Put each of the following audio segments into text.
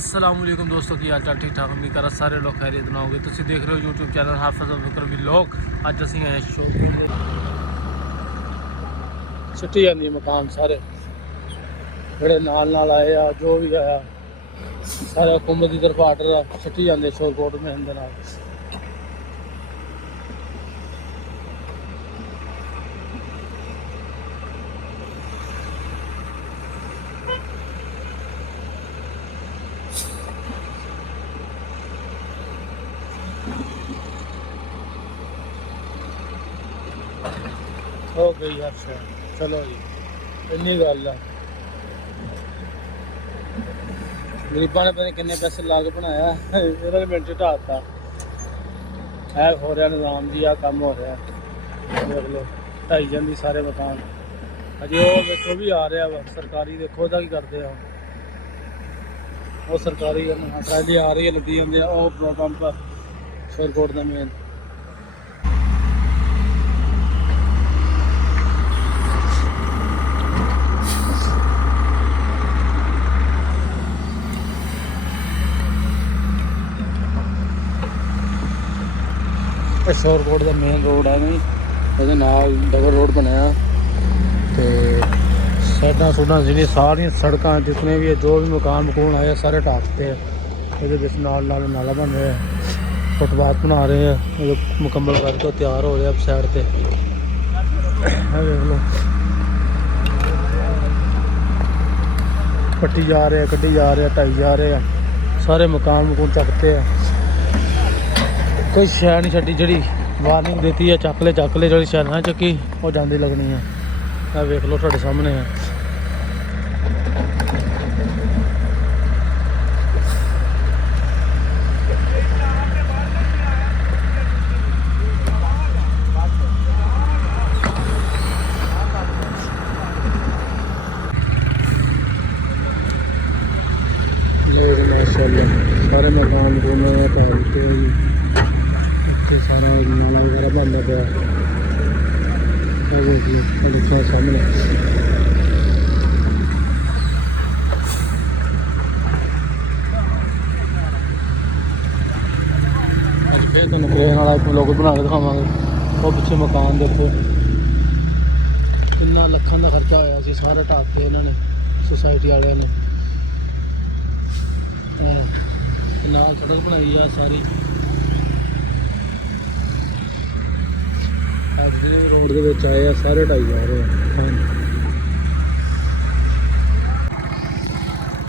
अस्सलामुअलैकुम दोस्तों की हाल चाल ठीक ठाक उम्मीद कर सारे लोग खैरियत ना होगे। तुम देख रहे हो यूट्यूब चैनल हाफिज़ बकर व्लॉग। अज असीं आए शौक छुट्टी जाती है मकान सारे बड़े नाल आए आ जो भी आया सारे हुकूमत की तरफ आर्डर छुट्टी जाते शोरकोट में अंदर हो गई हर शे। चलो जी इन्नी गल है। गरीबा ने पता किन्ने पैसे ला के बनाया इन्होंने मिनट च ढाता है। हो रहा निजाम जी आ काम हो रहा देख लो ढाई जाती सारे मकान। अजे वो भी आ रहा वा सरकारी देखो वह की करते हैं वो सरकारी ट्रैली आ रही है लगी जाते वो पंप शोरकोट का मेन। शोरकोट का मेन रोड है नहीं ये नाल डबल रोड बनाया तो साइडा सूडा जी सारी सड़क जितने भी है जो भी मकान मकून आए सारे ढाकते हैं। ये नाल नाला बन रहा है फुटपाथ बना रहे हैं ये मुकम्मल करके तैयार हो रहा है साइड से देख लो पट्टी जा रहे हैं कड्डी जा रहे हैं ढाई जा रहे हैं सारे मकान मकून चकते हैं। कोई शै नहीं छड़ी जी वार्निंग देती है चक ले जी शै ना चुकी वो जाती लगनी है। वेख लो थोड़े सामने है माशाल्लाह सारे मकान घूमे पालते सारा नाला वगैरह बनता पाया सामने। फिर तुम क्रेन वाला लोग बना के दिखावे वो पिछले मकान देखो कितना लखन का खर्चा होया सी सारे ढाकते इन्होंने सोसाइटी वाले ने नाल सड़क बनाई आ सारी रोड के आए सारे ढाई जा रहे हैं।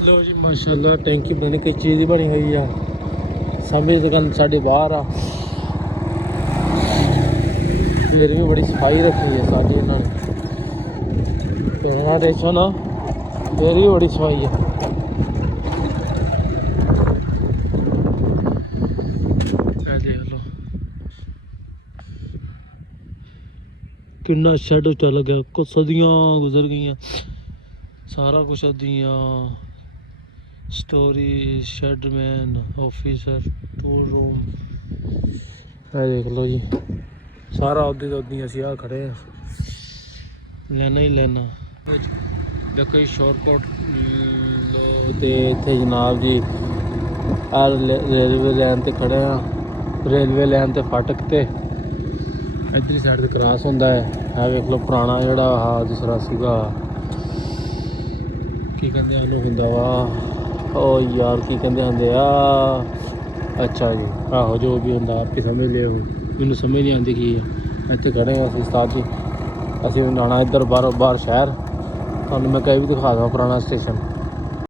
लो जी माशाल्लाह टैंकी पता नहीं किस चीज़ की बनी हुई है समझ दुकान साढ़े बाहर आ फिर भी बड़ी सफाई रखी है सारी इन्होंने पहना देखो ना फिर भी बड़ी सफाई है। देख लो किन्ना शेड चल गया कुछ सदियां गुजर गई सारा कुछ सदियां स्टोरी शेडमैन ऑफिसर टूर रूम देख लो जी सारा उदी उदी असी आ खड़े हैं लेना ही लेना। देखो जी शोरकोट इतने जनाब जी रेलवे लाइन ते खड़े हैं रेलवे लाइन ते फाटक ते इधर साइड से क्रॉस होंदा है वेख लो पुराना जोड़ा हाँ दूसरा सीगा की कहते हैं होंदा वा ओ यार की कहते होंदे आ अच्छा जी आहो जो भी होंदा आप ही समझ लियो मैनू समझ नहीं आती की इतने खड़े हैं असीं उस्ताद जी असीं जाना इधर बाहर शहर तुहानूं मैं कहीं भी दिखा दूँ पुराना स्टेशन